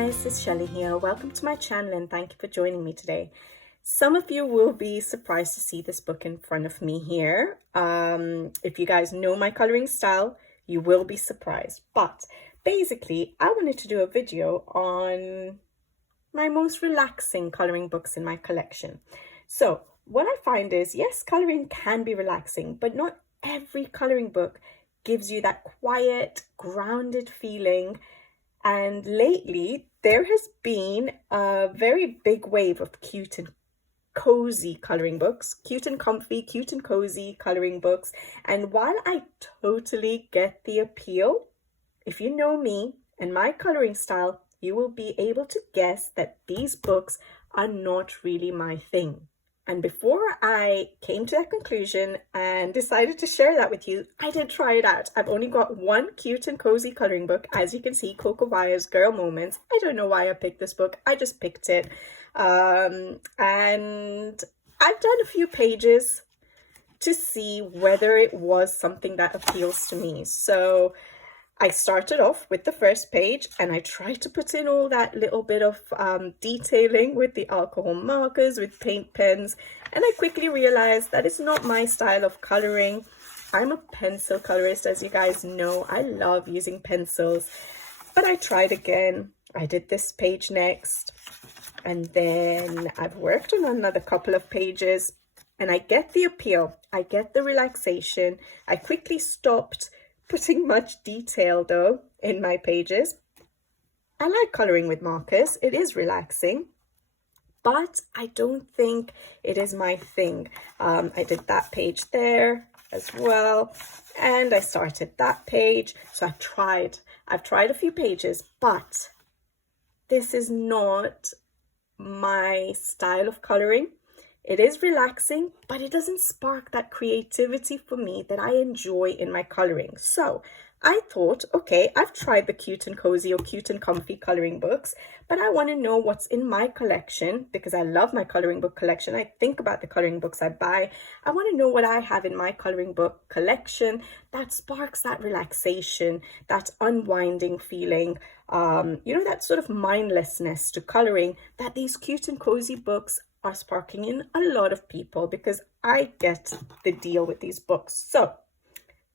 guys, it's Shelly here. Welcome to my channel and thank you for joining me today. Some of you will be surprised to see this book in front of me here. If you guys know my coloring style, you will be surprised. But basically, I wanted to do a video on my most relaxing coloring books in my collection. So what I find is, yes, coloring can be relaxing, but not every coloring book gives you that quiet, grounded feeling. And lately, there has been a very big wave of cute and cozy coloring books, cute and comfy, cute and cozy coloring books. And while I totally get the appeal, if you know me and my coloring style, you will be able to guess that these books are not really my thing. And before I came to that conclusion and decided to share that with you, I did try it out. I've only got one cute and cozy coloring book. As you can see, Coco Wyer's Girl Moments. I don't know why I picked this book. I just picked it. And I've done a few pages to see whether it was something that appeals to me. So I started off with the first page and I tried to put in all that little bit of detailing with the alcohol markers, with paint pens, and I quickly realized that it's not my style of coloring. I'm a pencil colorist, as you guys know. I love using pencils, but I tried again. I did this page next, and then I've worked on another couple of pages, and I get the appeal. I get the relaxation. I quickly stopped putting much detail though in my pages. I like coloring with markers. It is relaxing, but I don't think it is my thing. I did that page there as well, and I started that page. So I've tried a few pages, but this is not my style of coloring. It is relaxing, but it doesn't spark that creativity for me that I enjoy in my coloring. So I thought, okay, I've tried the cute and cozy or cute and comfy coloring books, but I want to know what's in my collection because I love my coloring book collection. I think about the coloring books I buy. I want to know what I have in my coloring book collection that sparks that relaxation, that unwinding feeling, that sort of mindlessness to coloring that these cute and cozy books are sparking in a lot of people, because I get the deal with these books. So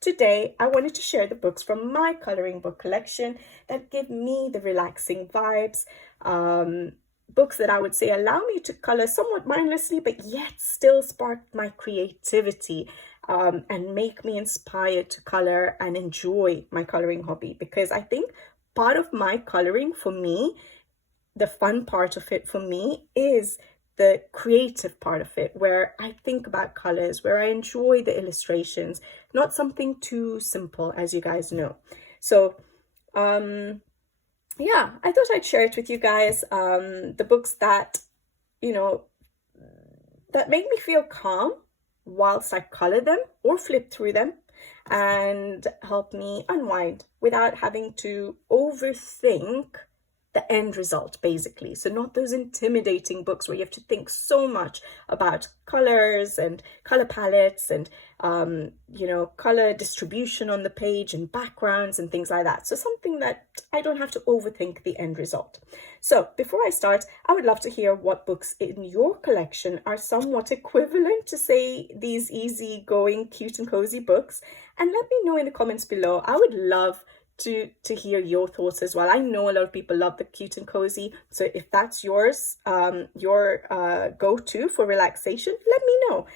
today I wanted to share the books from my coloring book collection that give me the relaxing vibes, books that I would say allow me to color somewhat mindlessly but yet still spark my creativity, and make me inspired to color and enjoy my coloring hobby. Because I think part of my coloring, for me, the fun part of it for me is the creative part of it, where I think about colors, where I enjoy the illustrations, not something too simple, as you guys know. So yeah, I thought I'd share it with you guys, the books that that make me feel calm whilst I color them or flip through them, and help me unwind without having to overthink the end result, basically. So not those intimidating books where you have to think so much about colors and color palettes and color distribution on the page and backgrounds and things like that. So something that I don't have to overthink the end result. So before I start, I would love to hear what books in your collection are somewhat equivalent to, say, these easygoing, cute and cozy books, and let me know in the comments below. I would love to hear your thoughts as well. I know a lot of people love the cute and cozy, so if that's yours, your go-to for relaxation, let me know.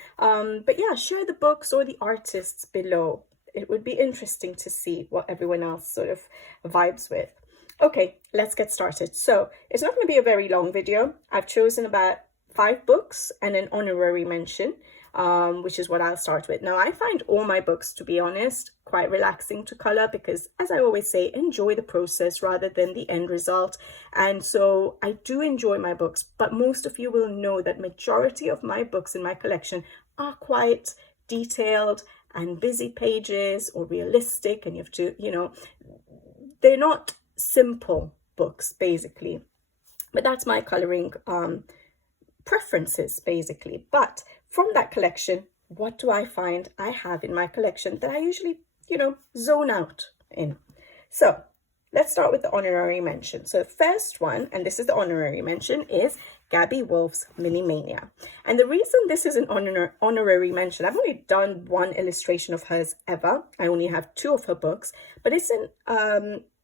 But yeah, share the books or the artists below. It would be interesting to see what everyone else sort of vibes with. Okay, let's get started. So it's not going to be a very long video. I've chosen about 5 books and an honorary mention, which is what I'll start with. Now, I find all my books, to be honest, quite relaxing to color because, as I always say, enjoy the process rather than the end result. And so I do enjoy my books, but most of you will know that majority of my books in my collection are quite detailed and busy pages or realistic, and you have to, they're not simple books, basically. But that's my coloring preferences, basically. But from that collection, what do I find I have in my collection that I usually, zone out in? So let's start with the honorary mention. So the first one, and this is the honorary mention, is Gabby Wolf's Mini Mania. And the reason this is an honorary mention, I've only done one illustration of hers ever. I only have 2 of her books, but it's in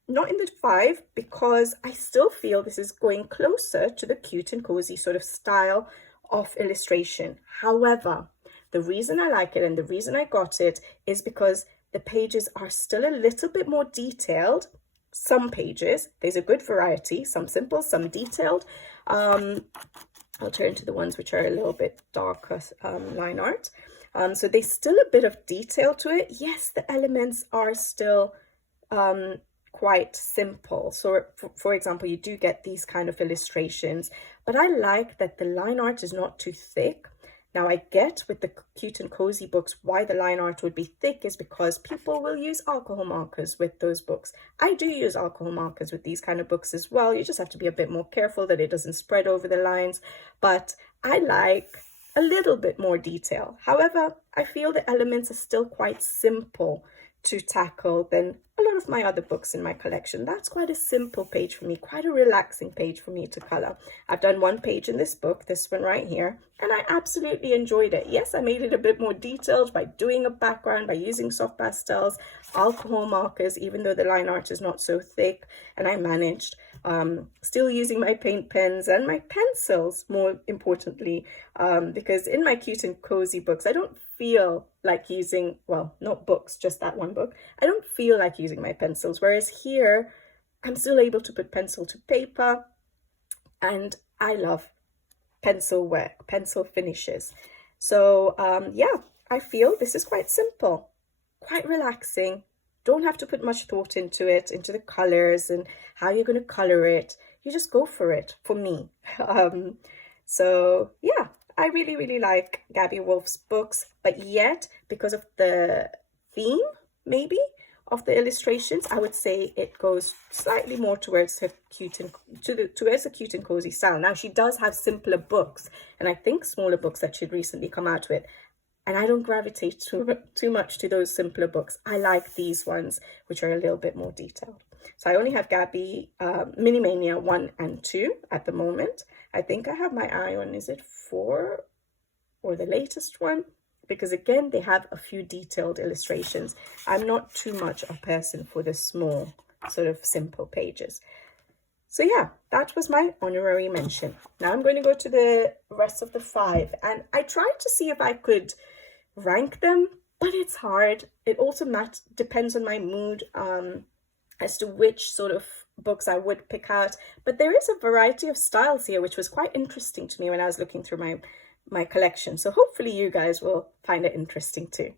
not in the 5 because I still feel this is going closer to the cute and cozy sort of style of illustration. However, the reason I like it and the reason I got it is because the pages are still a little bit more detailed. Some pages, there's a good variety, some simple, some detailed. I'll turn to the ones which are a little bit darker line art. So there's still a bit of detail to it. Yes, the elements are still quite simple. So for example, you do get these kind of illustrations, but I like that the line art is not too thick. Now I get with the cute and cozy books why the line art would be thick is because people will use alcohol markers with those books. I do use alcohol markers with these kind of books as well. You just have to be a bit more careful that it doesn't spread over the lines, but I like a little bit more detail. However, I feel the elements are still quite simple to tackle than a lot of my other books in my collection. That's quite a simple page for me, quite a relaxing page for me to color. I've done one page in this book, this one right here, and I absolutely enjoyed it. Yes, I made it a bit more detailed by doing a background, by using soft pastels, alcohol markers, even though the line art is not so thick, and I managed. Still using my paint pens and my pencils, more importantly, because in my cute and cozy books, I don't feel like using, well, not books, just that one book. I don't feel like using my pencils, whereas here, I'm still able to put pencil to paper, and I love pencil work, pencil finishes. So yeah, I feel this is quite simple, quite relaxing. Don't have to put much thought into it, into the colors and how you're going to color it. You just go for it, for me. So yeah, I really, really like Gabby Wolf's books, but yet because of the theme, maybe, of the illustrations, I would say it goes slightly more towards her cute and towards a cute and cozy style. Now she does have simpler books, and I think smaller books that she'd recently come out with. And I don't gravitate too much to those simpler books. I like these ones, which are a little bit more detailed. So I only have Gabby Mini Mania 1 and 2 at the moment. I think I have my eye on, is it 4 or the latest one? Because again, they have a few detailed illustrations. I'm not too much a person for the small, sort of simple pages. So yeah, that was my honorary mention. Now I'm going to go to the rest of the 5. And I tried to see if I could rank them, but it's hard. It also depends on my mood as to which sort of books I would pick out. But there is a variety of styles here, which was quite interesting to me when I was looking through my collection. So hopefully you guys will find it interesting too.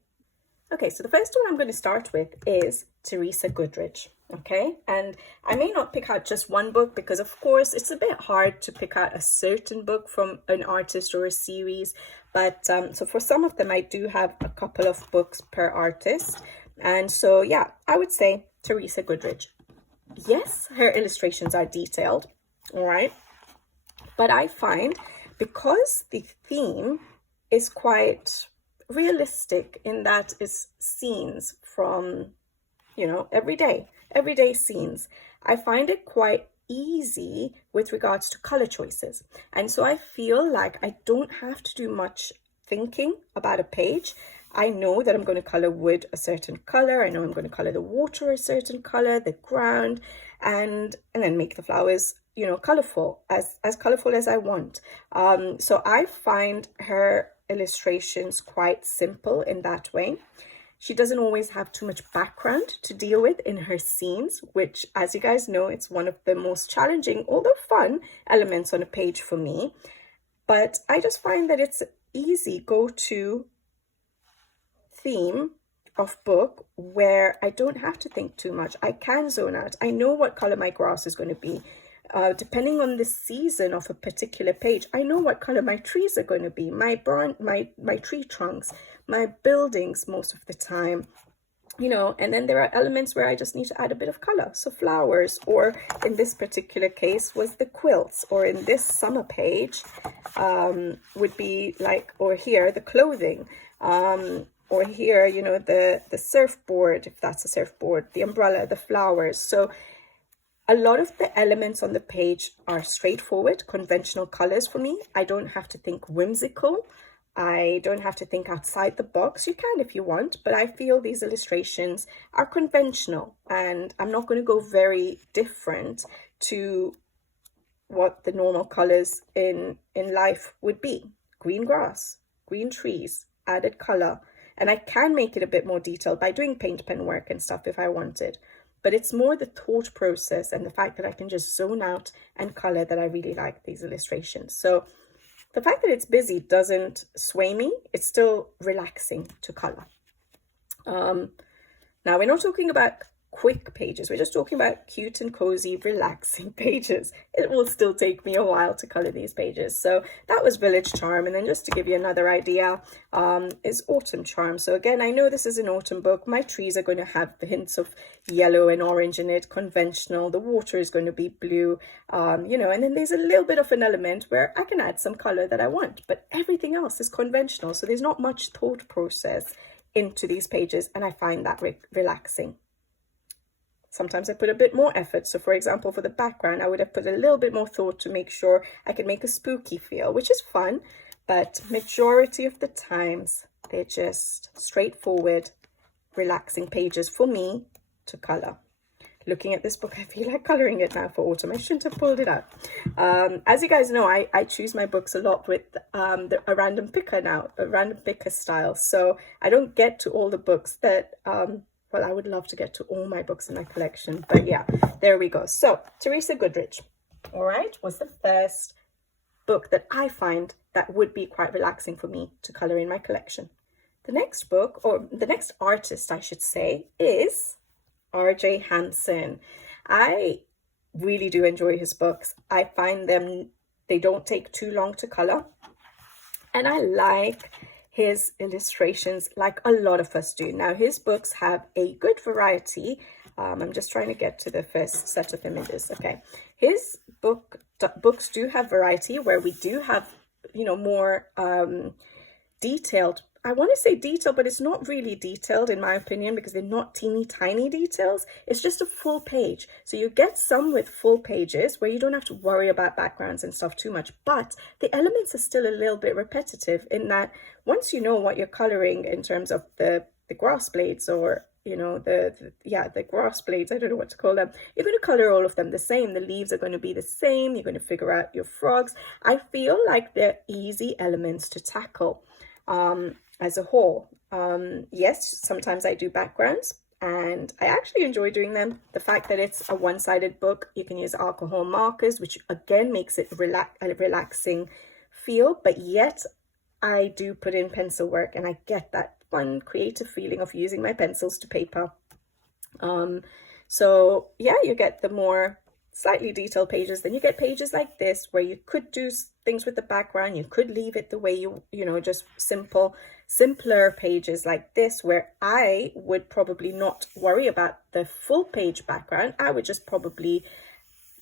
Okay, so the first one I'm going to start with is Teresa Goodridge. Okay, and I may not pick out just one book because of course it's a bit hard to pick out a certain book from an artist or a series, but so for some of them I do have a couple of books per artist, and so yeah, I would say Teresa Goodridge. Yes, her illustrations are detailed, all right, but I find because the theme is quite realistic in that it's scenes from, you know, everyday scenes, I find it quite easy with regards to color choices. And so I feel like I don't have to do much thinking about a page. I know that I'm going to color wood a certain color. I know I'm going to color the water a certain color, the ground, and then make the flowers, you know, colorful, as colorful as I want. So I find her illustrations quite simple in that way. She doesn't always have too much background to deal with in her scenes, which, as you guys know, it's one of the most challenging, although fun, elements on a page for me. But I just find that it's easy go-to theme of book where I don't have to think too much. I can zone out. I know what color my grass is going to be. Depending on the season of a particular page, I know what color my trees are going to be, my tree trunks, my buildings most of the time, you know, and then there are elements where I just need to add a bit of color. So flowers, or in this particular case was the quilts, or in this summer page would be like, or here, the clothing, or here, you know, the surfboard, if that's a surfboard, the umbrella, the flowers. So A lot of the elements on the page are straightforward, conventional colors for me. I don't have to think whimsical. I don't have to think outside the box. You can if you want, but I feel these illustrations are conventional, and I'm not going to go very different to what the normal colors in life would be. Green grass, green trees, added color. And I can make it a bit more detailed by doing paint pen work and stuff if I wanted. But it's more the thought process and the fact that I can just zone out and color that I really like these illustrations. So the fact that it's busy doesn't sway me. It's still relaxing to color. Now, we're not talking about quick pages. We're just talking about cute and cozy, relaxing pages. It will still take me a while to color these pages. So that was Village Charm. And then just to give you another idea, is Autumn Charm. So again, I know this is an autumn book. My trees are going to have hints of yellow and orange in it, conventional. The water is going to be blue, you know, and then there's a little bit of an element where I can add some color that I want, but everything else is conventional. So there's not much thought process into these pages, and I find that relaxing. Sometimes I put a bit more effort. So for example, for the background, I would have put a little bit more thought to make sure I could make a spooky feel, which is fun. But majority of the times, they're just straightforward, relaxing pages for me to color. Looking at this book, I feel like coloring it now for autumn. I shouldn't have pulled it out. As you guys know, I choose my books a lot with a random picker now, a random picker style. So I don't get to all the books that... well, I would love to get to all my books in my collection, but yeah, there we go. So Teresa Goodridge, all right, was the first book that I find that would be quite relaxing for me to color in my collection. The next book, or the next artist, I should say, is R.J. Hampson. I really do enjoy his books. I find them, they don't take too long to color, and I like his illustrations like a lot of us do. Now, his books have a good variety. I'm just trying to get to the first set of images. Okay, his books do have variety where we do have, you know, more detailed. I want to say detailed, but it's not really detailed in my opinion, because they're not teeny tiny details. It's just a full page. So you get some with full pages where you don't have to worry about backgrounds and stuff too much, but the elements are still a little bit repetitive in that once you know what you're coloring in terms of the grass blades, or you know, the grass blades, I don't know what to call them, you're going to color all of them the same. The leaves are going to be the same. You're going to figure out your frogs. I feel like they're easy elements to tackle as a whole. Yes, sometimes I do backgrounds, and I actually enjoy doing them. The fact that it's a one-sided book, you can use alcohol markers, which again makes it a relaxing feel, but yet I do put in pencil work, and I get that fun creative feeling of using my pencils to paper. So yeah, you get the more slightly detailed pages. Then you get pages like this where you could do things with the background. You could leave it the way you know, just simpler pages like this, where I would probably not worry about the full page background. I would just probably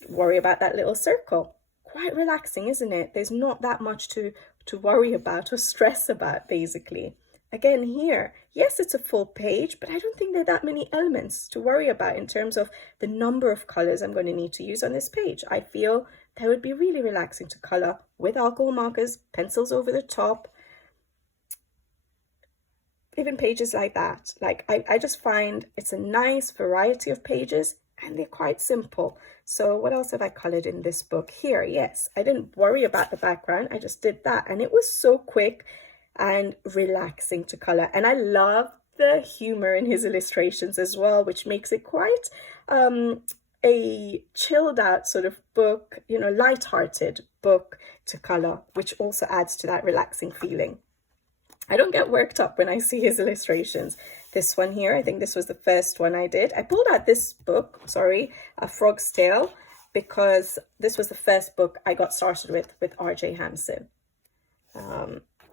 worry about that little circle. Quite relaxing, isn't it? There's not that much to worry about or stress about, basically. Again, here, yes, it's a full page, but I don't think there are that many elements to worry about in terms of the number of colors I'm going to need to use on this page. I feel that would be really relaxing to color with alcohol markers, pencils over the top, even pages like that. Like, I just find it's a nice variety of pages, and they're quite simple. So what else have I colored in this book? Here, yes, I didn't worry about the background. I just did that, and it was so quick and relaxing to color. And I love the humor in his illustrations as well, which makes it quite a chilled out sort of book, you know, light-hearted book to color, which also adds to that relaxing feeling. I don't get worked up when I see his illustrations. This one here, I think this was the first one I did. I pulled out this book, sorry, A Frog's Tale, because this was the first book I got started with R.J. Hampson.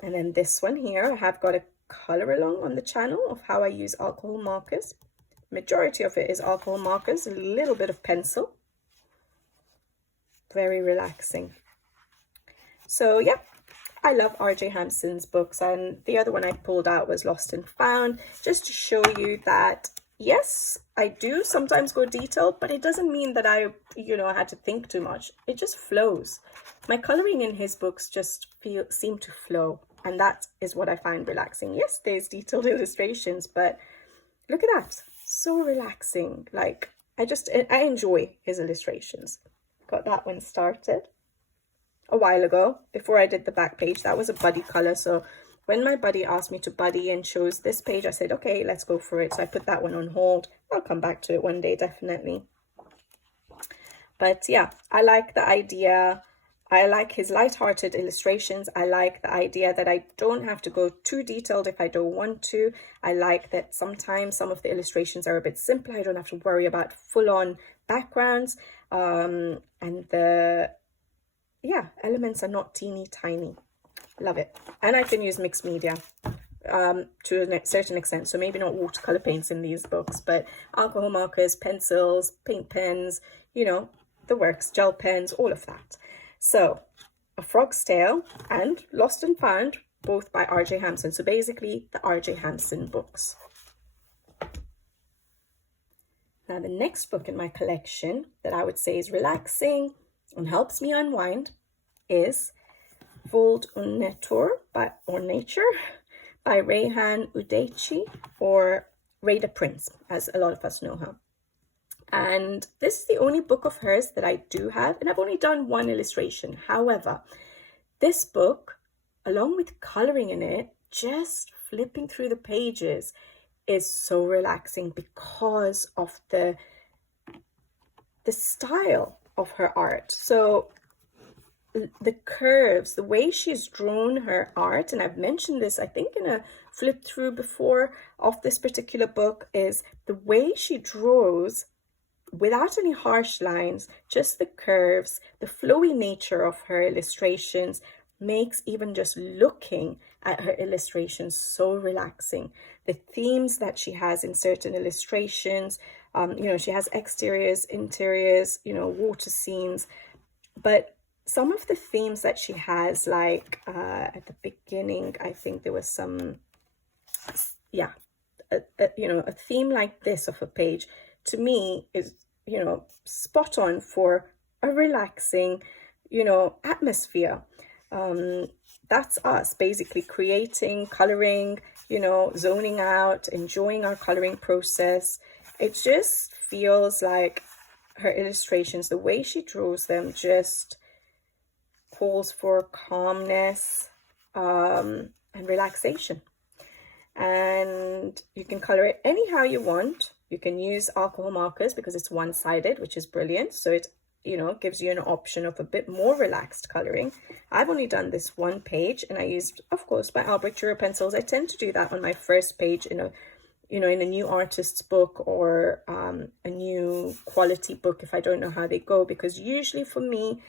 And then this one here, I have got a color along on the channel of how I use alcohol markers. Majority of it is alcohol markers, a little bit of pencil. Very relaxing. So yeah, I love R.J. Hampson's books, and the other one I pulled out was Lost and Found, just to show you that, yes, I do sometimes go detailed, but it doesn't mean that I, had to think too much. It just flows. My coloring in his books just seem to flow, and that is what I find relaxing. Yes, there's detailed illustrations, but look at that. So relaxing. Like, I enjoy his illustrations. Got that one started a while ago, before I did the back page. That was a buddy color, so when my buddy asked me to buddy and chose this page, I said, okay, let's go for it. So I put that one on hold. I'll come back to it one day, definitely. But yeah, I like the idea. I like his light-hearted illustrations. I like the idea that I don't have to go too detailed if I don't want to. I like that sometimes some of the illustrations are a bit simpler. I don't have to worry about full-on backgrounds. And the elements are not teeny tiny. Love it. And I can use mixed media to a certain extent. So maybe not watercolor paints in these books, but alcohol markers, pencils, paint pens, the works, gel pens, all of that. So A Frog's Tale and Lost and Found, both by R.J. Hampson. So basically the R.J. Hampson books. Now the next book in my collection that I would say is relaxing and helps me unwind is Vold und Natur or Nature by Rahan Adich, or Ray the Prince, as a lot of us know her. And this is the only book of hers that I do have, and I've only done one illustration. However, this book, along with coloring in it, just flipping through the pages, is so relaxing because of the style of her art. So the curves, the way she's drawn her art, and I've mentioned this, I think, in a flip through before of this particular book, is the way she draws without any harsh lines, just the curves, the flowy nature of her illustrations makes even just looking at her illustrations so relaxing. The themes that she has in certain illustrations, she has exteriors, interiors, water scenes, but some of the themes that she has, like at the beginning, I think there was some, a theme like this of a page, to me is, spot on for a relaxing, atmosphere. That's us basically creating, coloring, zoning out, enjoying our coloring process. It just feels like her illustrations, the way she draws them, just calls for calmness and relaxation. And you can color it anyhow you want. You can use alcohol markers because it's one-sided, which is brilliant. So it, gives you an option of a bit more relaxed coloring. I've only done this one page, and I used, of course, my Albrecht Dürer pencils. I tend to do that on my first page in a new artist's book or a new quality book if I don't know how they go, because usually for me,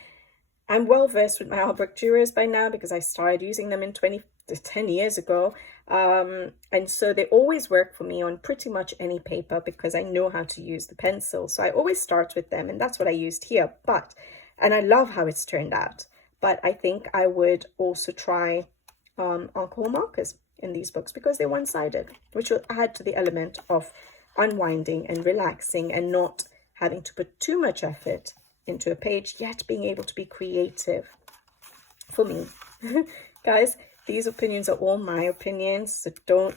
I'm well versed with my Albrecht Dürers by now because I started using them 10 years ago. And so they always work for me on pretty much any paper because I know how to use the pencil. So I always start with them, and that's what I used here. And I love how it's turned out. But I think I would also try alcohol markers in these books because they're one-sided, which will add to the element of unwinding and relaxing and not having to put too much effort into a page, yet being able to be creative for me. Guys, these opinions are all my opinions, so don't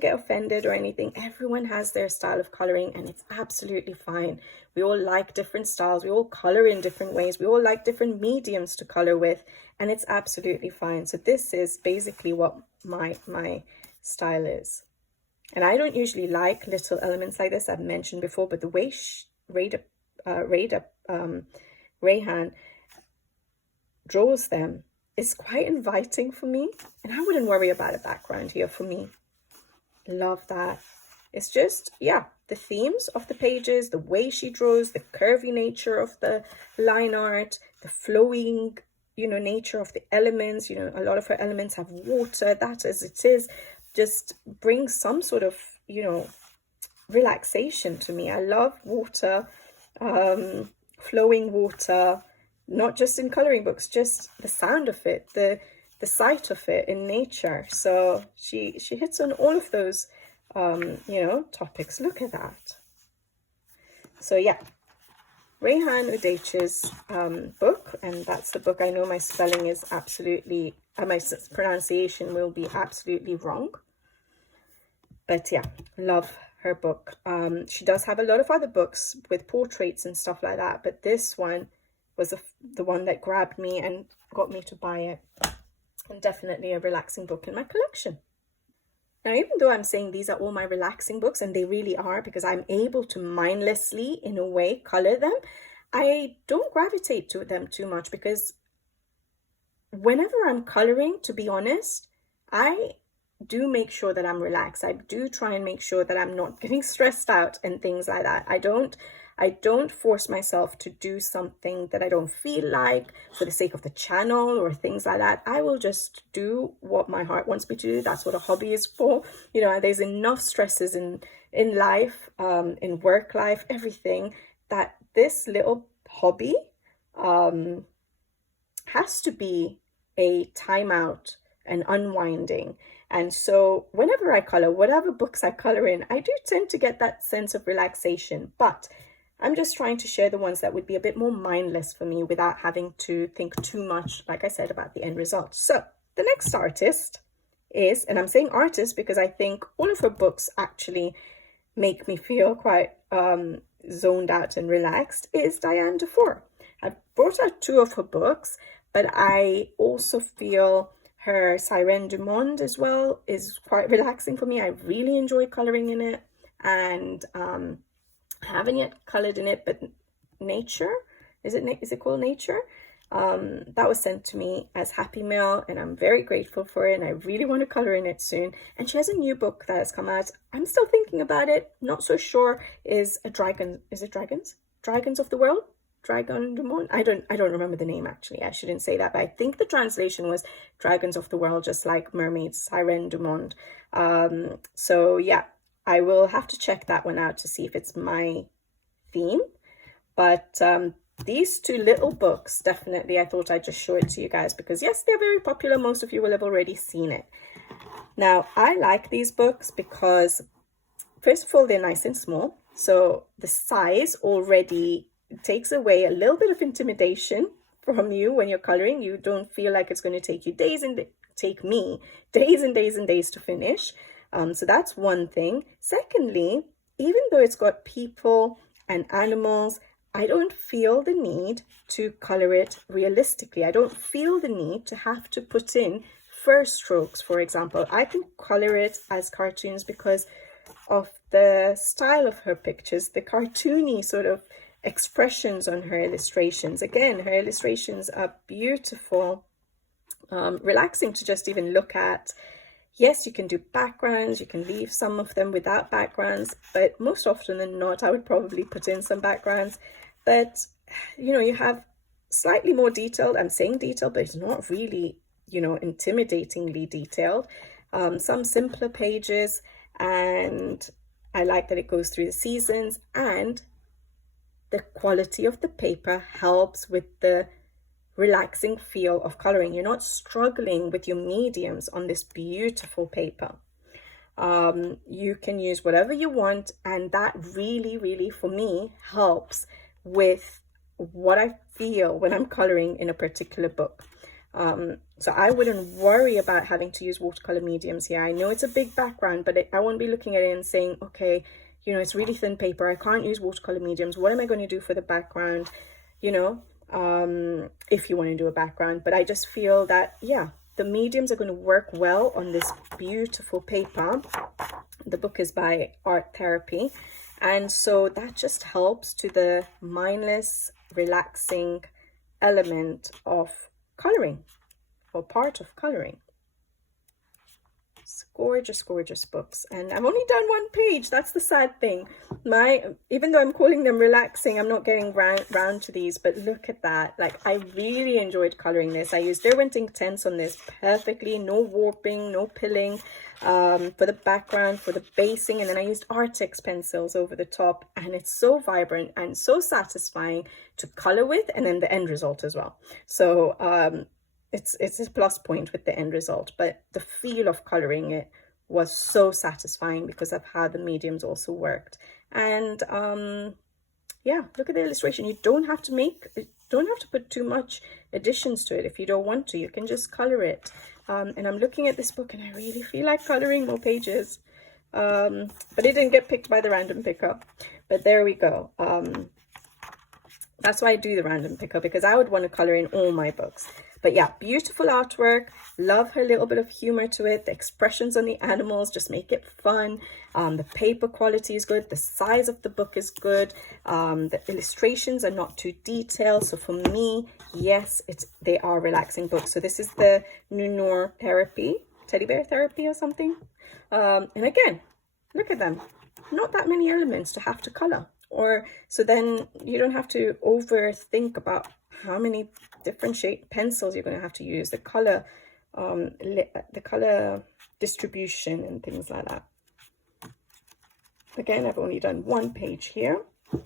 get offended or anything. Everyone has their style of coloring, and it's absolutely fine. We all like different styles. We all color in different ways. We all like different mediums to color with, and it's absolutely fine. So this is basically what my style is. And I don't usually like little elements like this, I've mentioned before, but the way Rahan draws them is quite inviting for me, and I wouldn't worry about a background here for me. Love that. It's just, the themes of the pages, the way she draws, the curvy nature of the line art, the flowing, nature of the elements. A lot of her elements have water. That, as it is, just brings some sort of, relaxation to me. I love water, flowing water, not just in coloring books, just the sound of it, the sight of it in nature. So she hits on all of those you know, topics. Look at that. So yeah, Rahan Adich's book, and that's the book. I know my spelling is absolutely, my pronunciation will be absolutely wrong. But yeah, love her book. She does have a lot of other books with portraits and stuff like that, but this one was the one that grabbed me and got me to buy it. And definitely a relaxing book in my collection. Now, even though I'm saying these are all my relaxing books, and they really are, because I'm able to mindlessly, in a way, color them, I don't gravitate to them too much, because whenever I'm coloring, to be honest, I do make sure that I'm relaxed. I do try and make sure that I'm not getting stressed out and things like that. I don't force myself to do something that I don't feel like for the sake of the channel or things like that. I will just do what my heart wants me to do. That's what a hobby is for. You know, there's enough stresses in life, in work life, everything, that this little hobby has to be a timeout and unwinding. And so whenever I color, whatever books I color in, I do tend to get that sense of relaxation. But I'm just trying to share the ones that would be a bit more mindless for me without having to think too much, like I said, about the end result. So the next artist is, and I'm saying artist because I think all of her books actually make me feel quite zoned out and relaxed, is Diane Dur. I've brought out 2 of her books, but I also feel her Siren du Monde as well is quite relaxing for me. I really enjoy coloring in it, and I haven't yet colored in it, but Nature, is it called Nature? That was sent to me as Happy Mail, and I'm very grateful for it, and I really want to color in it soon. And she has a new book that has come out. I'm still thinking about it, not so sure. Is it Dragons of the World? Dragon du Monde? I don't remember the name, actually. I shouldn't say that, but I think the translation was Dragons of the World, just like mermaids, Siren du Monde. So yeah, I will have to check that one out to see if it's my theme. But these 2 little books, definitely, I thought I'd just show it to you guys, because yes, they're very popular. Most of you will have already seen it. Now, I like these books because, first of all, they're nice and small. So the size already takes away a little bit of intimidation from you when you're coloring. You don't feel like it's going to take you days and days to finish. So that's one thing. Secondly, even though it's got people and animals, I don't feel the need to color it realistically. I don't feel the need to have to put in first strokes, for example. I can color it as cartoons because of the style of her pictures, the cartoony sort of expressions on her illustrations. Again, her illustrations are beautiful, relaxing to just even look at. Yes, you can do backgrounds, you can leave some of them without backgrounds, but most often than not, I would probably put in some backgrounds. But, you know, you have slightly more detailed, I'm saying detailed, but it's not really, you know, intimidatingly detailed. Some simpler pages, and I like that it goes through the seasons, and the quality of the paper helps with the relaxing feel of coloring. You're not struggling with your mediums on this beautiful paper. You can use whatever you want, and that really for me helps with what I feel when I'm coloring in a particular book. So I wouldn't worry about having to use watercolor mediums here. I know it's a big background, but I won't be looking at it and saying, okay, you know, it's really thin paper, I can't use watercolor mediums, what am I going to do for the background, you know? If you want to do a background. But I just feel that, yeah, the mediums are going to work well on this beautiful paper. The book is by Art Therapy, and so that just helps to the mindless, relaxing element of coloring, or part of coloring. It's gorgeous books, and I've only done 1 page. That's the sad thing. Even though I'm calling them relaxing, I'm not getting round to these, but look at that. Like, I really enjoyed coloring this. I used Derwent Inktense on this perfectly, no warping, no pilling, for the background, for the basing, and then I used Artex pencils over the top, and it's so vibrant and so satisfying to color with, and then the end result as well. So it's a plus point with the end result, but the feel of coloring it was so satisfying because of how the mediums also worked. And yeah, look at the illustration. You don't have to put too much additions to it. If you don't want to, you can just color it. And I'm looking at this book and I really feel like coloring more pages. But it didn't get picked by the random picker. But there we go. That's why I do the random picker, because I would want to color in all my books. But yeah, beautiful artwork. Love her little bit of humor to it. The expressions on the animals just make it fun. The paper quality is good. The size of the book is good. The illustrations are not too detailed. So for me, yes, they are relaxing books. So this is the Nunor Therapy, Teddy Bear Therapy or something. And again, look at them. Not that many elements to have to color. So then you don't have to overthink about how many different shape pencils you're going to have to use, the color distribution and things like that. Again, I've only done one page here,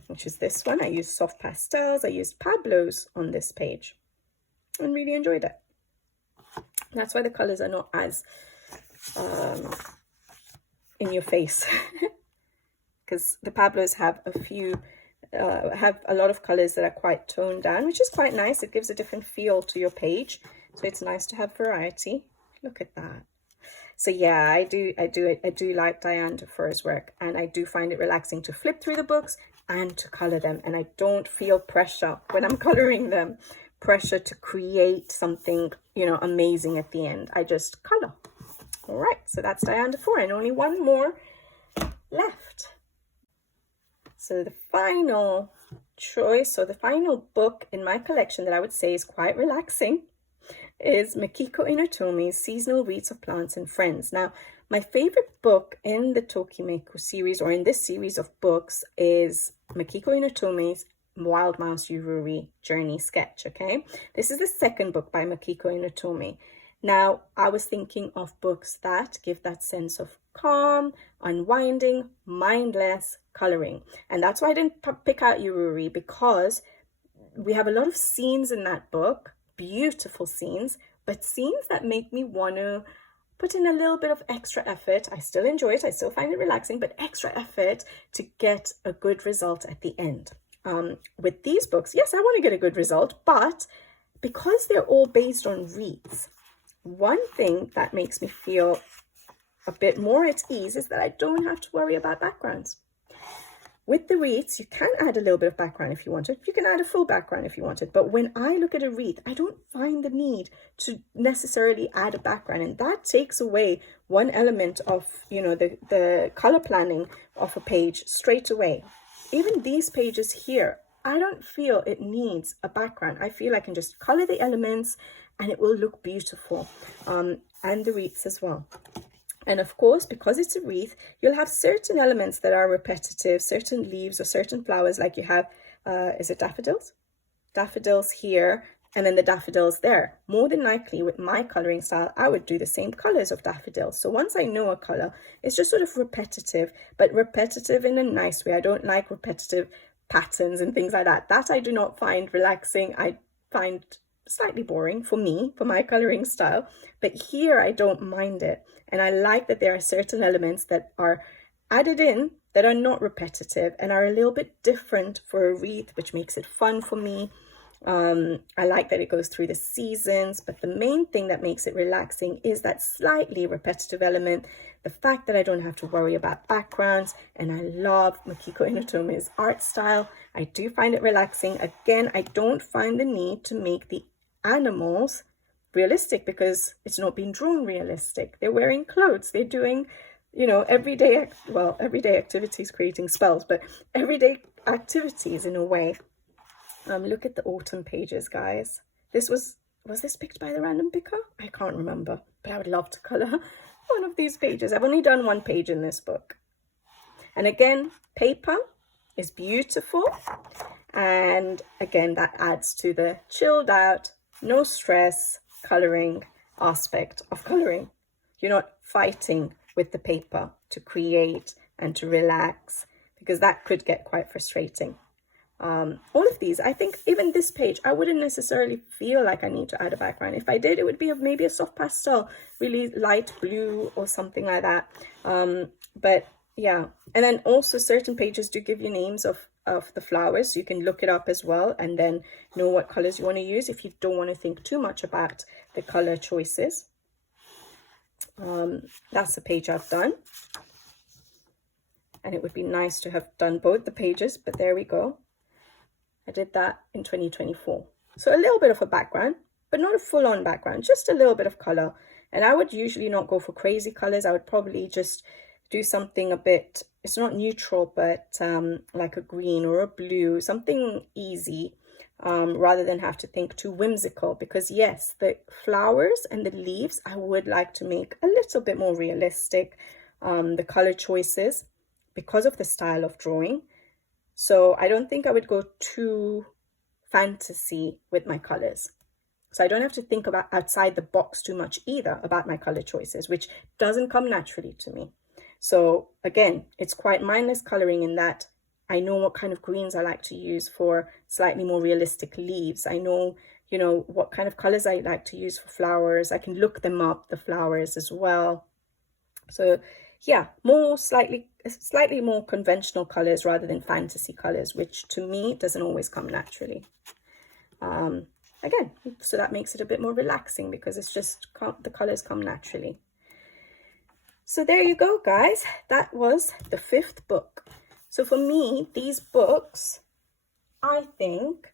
which is this one. I used soft pastels. I used Pablo's on this page and really enjoyed it. That's why the colors are not as in your face. Because the Pablos have a lot of colors that are quite toned down, which is quite nice. It gives a different feel to your page, so it's nice to have variety. Look at that. So yeah, I do like Diane Dur's work, and I do find it relaxing to flip through the books and to color them, and I don't feel pressure when I'm coloring them, pressure to create something, you know, amazing at the end. I just color. All right, so that's Diane Dur, and only one more left. So the final choice, or the final book in my collection that I would say is quite relaxing, is Makiko Inoto's Seasonal Wreaths of Plants and Friends. Now, my favorite book in the Tokimeko series, or in this series of books, is Makiko Inoto's Wild Mouse Yururi Journey Sketch, okay? This is the second book by Makiko Inoto. Now, I was thinking of books that give that sense of calm, unwinding, mindless coloring. And that's why I didn't pick out Yururi, because we have a lot of scenes in that book, beautiful scenes, but scenes that make me want to put in a little bit of extra effort. I still enjoy it. I still find it relaxing, but extra effort to get a good result at the end. With these books, yes, I want to get a good result, but because they're all based on wreaths, one thing that makes me feel a bit more at ease is that I don't have to worry about backgrounds. With the wreaths, you can add a little bit of background if you wanted. You can add a full background if you wanted. But when I look at a wreath, I don't find the need to necessarily add a background. And that takes away one element of, you know, the color planning of a page straight away. Even these pages here, I don't feel it needs a background. I feel I can just color the elements and it will look beautiful. And the wreaths as well. And of course, because it's a wreath, you'll have certain elements that are repetitive, certain leaves or certain flowers, like you have, is it daffodils? Daffodils here, and then the daffodils there. More than likely, with my coloring style, I would do the same colors of daffodils. So once I know a color, it's just sort of repetitive, but repetitive in a nice way. I don't like repetitive patterns and things like that. That I do not find relaxing. I find slightly boring for me, for my coloring style. But here, I don't mind it. And I like that there are certain elements that are added in that are not repetitive and are a little bit different for a wreath, which makes it fun for me. I like that it goes through the seasons, but the main thing that makes it relaxing is that slightly repetitive element, the fact that I don't have to worry about backgrounds, and I love Makiko Inoto's art style. I do find it relaxing. Again, I don't find the need to make the animals realistic because it's not being drawn realistic. They're wearing clothes. They're doing, you know, everyday activities, creating spells, but everyday activities in a way. Look at the autumn pages, guys. Was this picked by the random picker? I can't remember, but I would love to color one of these pages. I've only done one page in this book. And again, paper is beautiful. And again, that adds to the chilled out, no stress coloring aspect of coloring. You're not fighting with the paper to create and to relax, because that could get quite frustrating. All of these. I think even this page, I wouldn't necessarily feel like I need to add a background. If I did, it would be maybe a soft pastel, really light blue or something like that. But yeah, and then also certain pages do give you names of the flowers, so you can look it up as well and then know what colors you want to use if you don't want to think too much about the color choices. That's the page I've done, and it would be nice to have done both the pages, but there we go. I did that in 2024. So a little bit of a background, but not a full-on background, just a little bit of color. And I would usually not go for crazy colors. I would probably just do something a bit, it's not neutral, but like a green or a blue, something easy, rather than have to think too whimsical. Because yes, the flowers and the leaves, I would like to make a little bit more realistic, the color choices, because of the style of drawing. So I don't think I would go too fantasy with my colors. So I don't have to think about outside the box too much either about my color choices, which doesn't come naturally to me. So again, it's quite mindless coloring in that I know what kind of greens I like to use for slightly more realistic leaves. I know, you know, what kind of colors I like to use for flowers. I can look them up, the flowers as well. So yeah, slightly more conventional colors rather than fantasy colors, which to me doesn't always come naturally. Again, so that makes it a bit more relaxing because it's just the colors come naturally. So there you go, guys. That was the 5th book. So for me, these books, I think,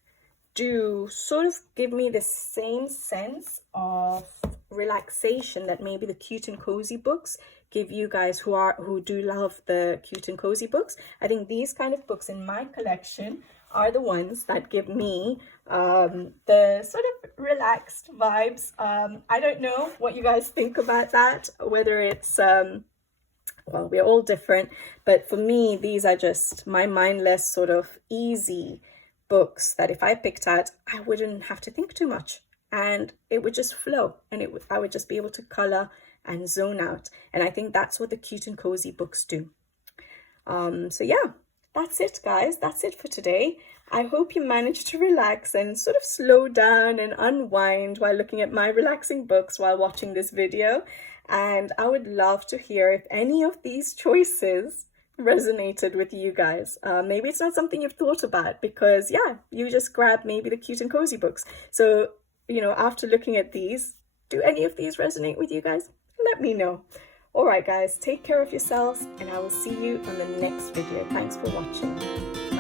do sort of give me the same sense of relaxation that maybe the cute and cozy books give you guys who do love the cute and cozy books. I think these kind of books in my collection are the ones that give me the sort of relaxed vibes. I don't know what you guys think about that, whether it's well, we're all different, but for me, these are just my mindless sort of easy books that if I picked out, I wouldn't have to think too much and it would just flow, and I would just be able to color and zone out. And I think that's what the cute and cozy books do. So yeah, that's it, guys. That's it for today. I hope you managed to relax and sort of slow down and unwind while looking at my relaxing books while watching this video. And I would love to hear if any of these choices resonated with you guys. Maybe it's not something you've thought about because, yeah, you just grabbed maybe the cute and cozy books. So, you know, after looking at these, do any of these resonate with you guys? Let me know. All right, guys, take care of yourselves, and I will see you on the next video. Thanks for watching.